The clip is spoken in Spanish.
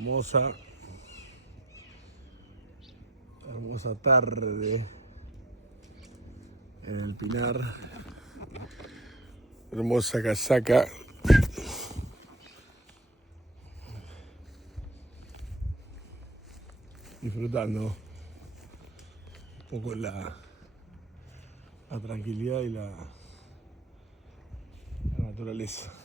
Hermosa, hermosa tarde en el Pinar. Hermosa casaca. Disfrutando un poco la tranquilidad y la naturaleza.